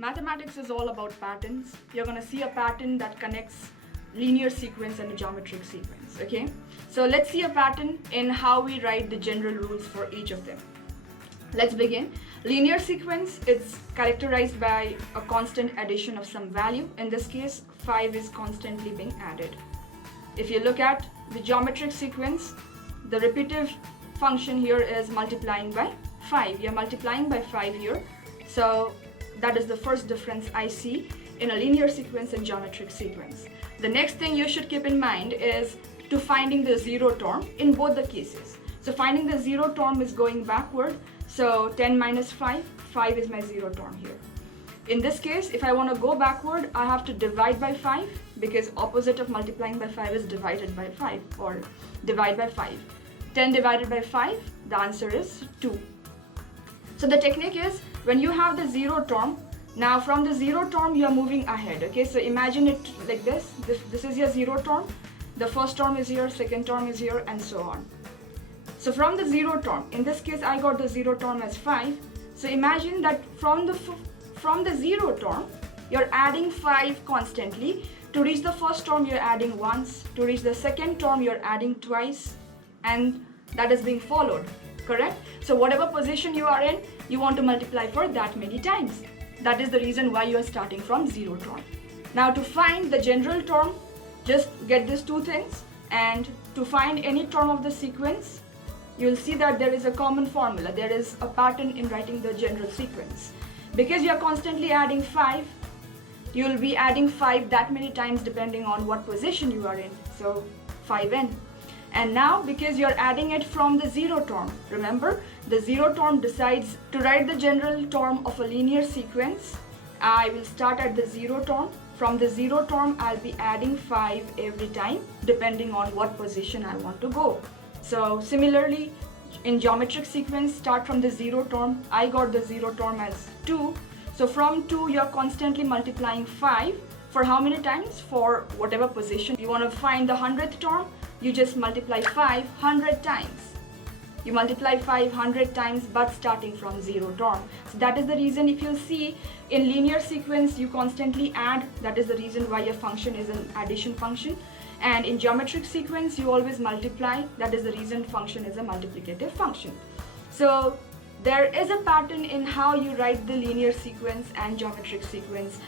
Mathematics is all about patterns. You're going to see a pattern that connects linear sequence and a geometric sequence, okay? So let's see a pattern in how we write the general rules for each of them. Let's begin. Linear sequence is characterized by a constant addition of some value. In this case, 5 is constantly being added. If you look at the geometric sequence, the repetitive function here is multiplying by 5. You're multiplying by 5 here. So that is the first difference I see in a linear sequence and geometric sequence. The next thing you should keep in mind is to finding the zero term in both the cases. So finding the zero term is going backward. So 10 minus 5, 5 is my zero term here. In this case, if I want to go backward, I have to divide by 5 because opposite of multiplying by 5 is divided by 5 or divide by 5. 10 divided by 5, the answer is 2. So the technique is when you have the zero term, now from the zero term you are moving ahead, okay? So imagine it like this. This is your zero term. The first term is here, second term is here, and so on. So from the zero term, in this case I got the zero term as 5. So imagine that from the zero term, you're adding 5 constantly. To reach the first term, you're adding once. To reach the second term, you're adding twice. And that is being followed, correct? So whatever position you are in, you want to multiply for that many times. That is the reason why you are starting from zero term. Now to find the general term, just get these two things. And to find any term of the sequence, you'll see that there is a common formula. There is a pattern in writing the general sequence. Because you are constantly adding 5, you'll be adding 5 that many times depending on what position you are in. So 5n. And now because you're adding it from the zero term, remember the zero term decides to write the general term of a linear sequence. I will start at the zero term. From the zero term, I'll be adding 5 every time depending on what position I want to go. So similarly, in geometric sequence, start from the zero term. I got the zero term as 2. So from 2, you're constantly multiplying 5 for how many times? For whatever position. You want to find the 100th term, you just multiply 5 100 times. You multiply 5 100 times, but starting from zero term. So that is the reason if you see in linear sequence, you constantly add. That is the reason why your function is an addition function. And in geometric sequence, you always multiply. That is the reason function is a multiplicative function. So there is a pattern in how you write the linear sequence and geometric sequence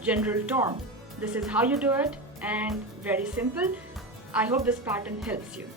general term. This is how you do it, and very simple. I hope this pattern helps you.